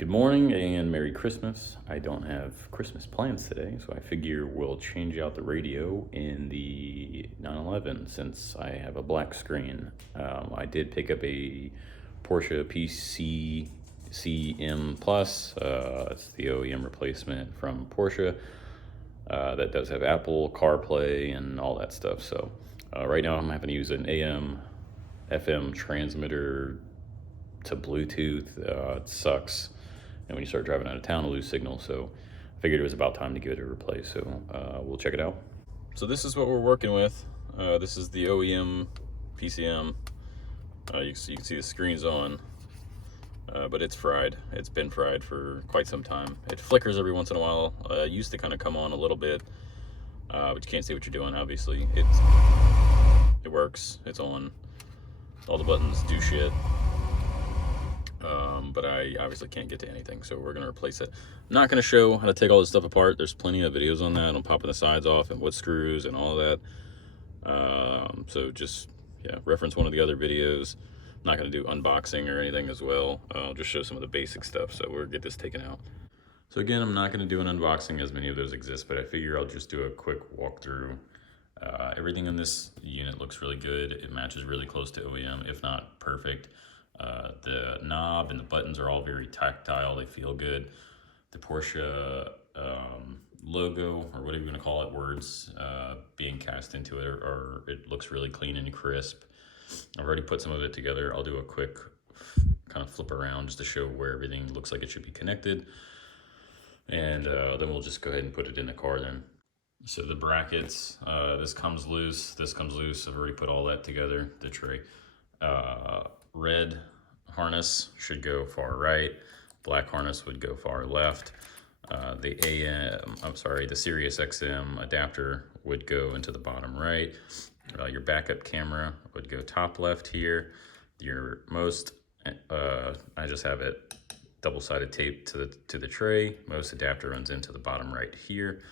Good morning and Merry Christmas. I don't have Christmas plans today, so I figure we'll change out the radio in the 911 since I have a black screen. I did pick up a Porsche PCCM Plus. It's the OEM replacement from Porsche that does have Apple CarPlay and all that stuff. So right now I'm having to use an AM FM transmitter to Bluetooth. It sucks. And when you start driving out of town, to lose signal. So I figured it was about time to give it a replace. So we'll check it out. So this is what we're working with. This is the OEM PCM. You can see the screen's on, but it's fried. It's been fried for quite some time. It flickers every once in a while. It used to kind of come on a little bit, but you can't see what you're doing, obviously. It works. It's on. All the buttons do shit. But I obviously can't get to anything, so we're going to replace it. I'm not going to show how to take all this stuff apart. There's plenty of videos on that, on popping the sides off and wood screws and all that. So just, reference one of the other videos. I'm not going to do unboxing or anything as well. I'll just show some of the basic stuff, so we'll get this taken out. So again, I'm not going to do an unboxing as many of those exist, but I figure I'll just do a quick walkthrough. Everything in this unit looks really good. It matches really close to OEM, if not perfect. The knob and the buttons are all very tactile. They feel good. The Porsche logo, or whatever you're going to call it, words being cast into it, or it looks really clean and crisp. I've already put some of it together. I'll do a quick kind of flip around just to show where everything looks like it should be connected. And then we'll just go ahead and put it in the car then. So the brackets, this comes loose, this comes loose. I've already put all that together, the tray. Red harness should go far right. Black harness would go far left. The Sirius XM adapter would go into the bottom right. Your backup camera would go top left here. Your most, I just have it double-sided tape to the tray. Most adapter runs into the bottom right here.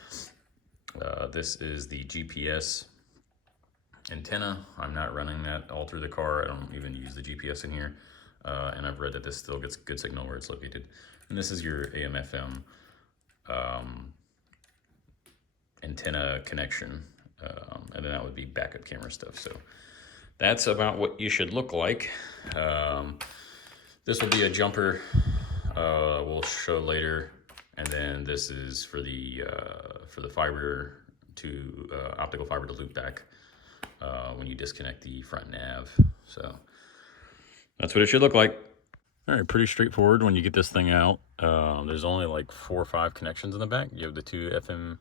This is the GPS antenna. I'm not running that all through the car. I don't even use the GPS in here. And I've read that this still gets good signal where it's located. And this is your AM FM antenna connection. And then that would be backup camera stuff. So that's about what you should look like. This will be a jumper. We'll show later. And then this is for the fiber to optical fiber to loop back when you disconnect the front nav. So that's what it should look like. All right, pretty straightforward when you get this thing out. There's only like 4 or 5 connections in the back. You have the 2 FM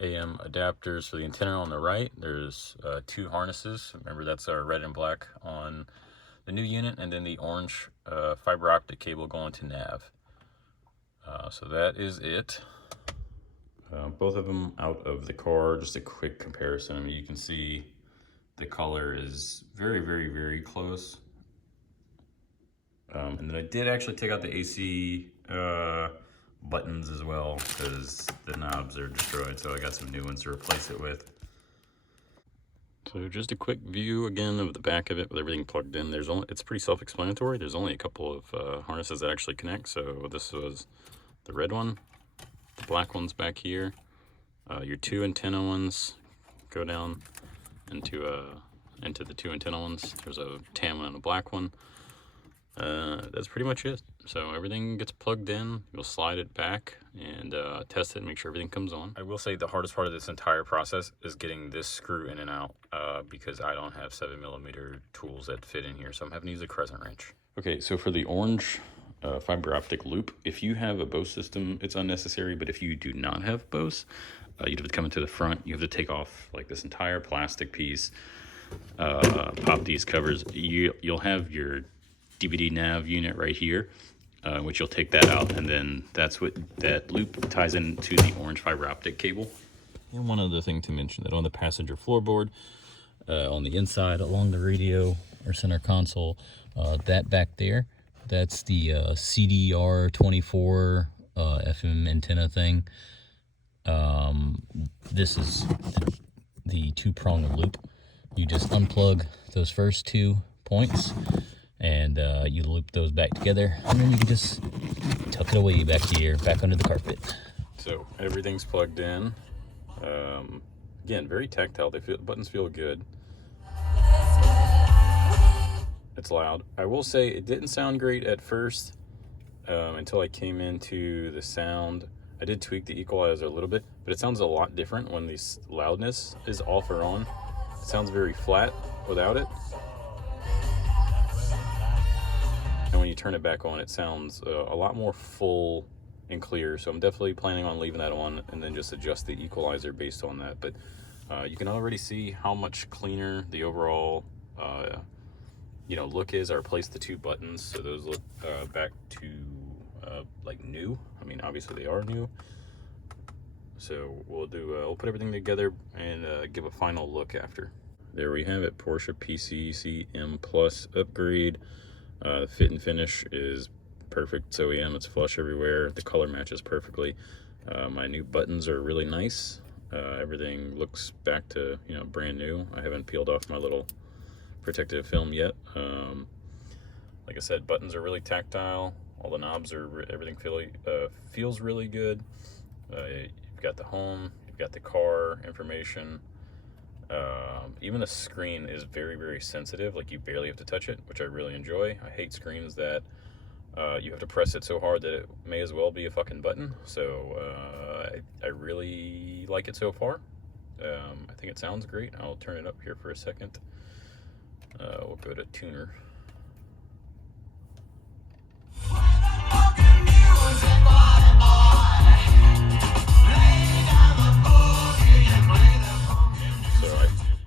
AM adapters for the antenna on the right. There's 2 harnesses. Remember, that's our red and black on the new unit, and then the orange fiber optic cable going to nav. So that is it. Both of them out of the car. Just a quick comparison. I mean, you can see the color is very, very, very close. And then I did actually take out the AC buttons as well because the knobs are destroyed. So I got some new ones to replace it with. So just a quick view again of the back of it with everything plugged in. It's pretty self-explanatory. There's only a couple of harnesses that actually connect. So this was the red one, the black one's back here. Your 2 antenna ones go down into the 2 antenna ones. There's a tan one and a black one. That's pretty much it. So everything gets plugged in. You'll slide it back and test it and make sure everything comes on. I will say the hardest part of this entire process is getting this screw in and out because I don't have 7mm tools that fit in here. So I'm having to use a crescent wrench. Okay, so for the orange fiber optic loop, if you have a Bose system, it's unnecessary. But if you do not have Bose, you'd have to come into the front. You have to take off like this entire plastic piece, pop these covers. You'll have your DVD nav unit right here, which you'll take that out, and then that loop ties into the orange fiber optic cable. And one other thing to mention, that on the passenger floorboard, on the inside along the radio or center console, that back there, that's the CDR24 FM antenna thing. This is the 2-prong loop. You just unplug those first 2 points and you loop those back together, and then you can just tuck it away back here, back under the carpet. So everything's plugged in. Again, very tactile. The buttons feel good. It's loud. I will say it didn't sound great at first until I came into the sound. I did tweak the equalizer a little bit, but it sounds a lot different when the loudness is off or on. It sounds very flat without it. And when you turn it back on, it sounds a lot more full and clear. So I'm definitely planning on leaving that on and then just adjust the equalizer based on that. But you can already see how much cleaner the overall look is. I replaced the 2 buttons, so those look back to like new. I mean, obviously they are new. So we'll put everything together and give a final look after. There we have it, Porsche PCCM Plus upgrade. The fit and finish is perfect. It's OEM, it's flush everywhere. The color matches perfectly. My new buttons are really nice. Everything looks back to brand new. I haven't peeled off my little protective film yet. Like I said, buttons are really tactile. All the knobs are, everything feels really good. You've got the home, you've got the car information. Even the screen is very, very sensitive. Like, you barely have to touch it, which I really enjoy. I hate screens that you have to press it so hard that it may as well be a fucking button. So I really like it so far. I think it sounds great. I'll turn it up here for a second. We'll go to tuner.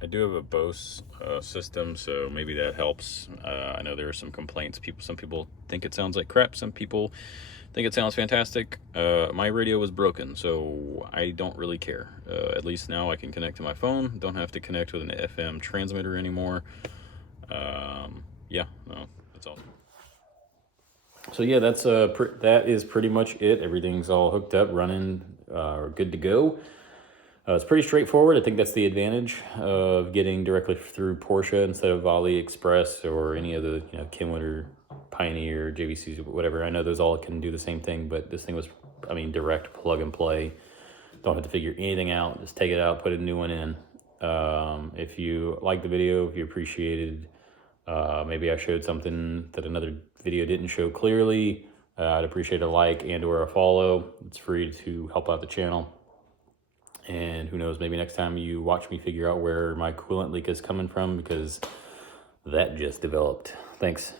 I do have a Bose system, so maybe that helps. I know there are some complaints. Some people think it sounds like crap. Some people think it sounds fantastic. My radio was broken, so I don't really care. At least now I can connect to my phone. Don't have to connect with an FM transmitter anymore. Yeah, no, that's awesome. So yeah, that is pretty much it. Everything's all hooked up, running, good to go. It's pretty straightforward. I think that's the advantage of getting directly through Porsche instead of AliExpress or any of the Kenwood or Pioneer, JVCs, whatever. I know those all can do the same thing, but this thing was, direct plug and play. Don't have to figure anything out. Just take it out, put a new one in. If you like the video, if you appreciated, maybe I showed something that another video didn't show clearly, I'd appreciate a like and or a follow. It's free to help out the channel. And who knows, maybe next time you watch me figure out where my coolant leak is coming from, because that just developed. Thanks.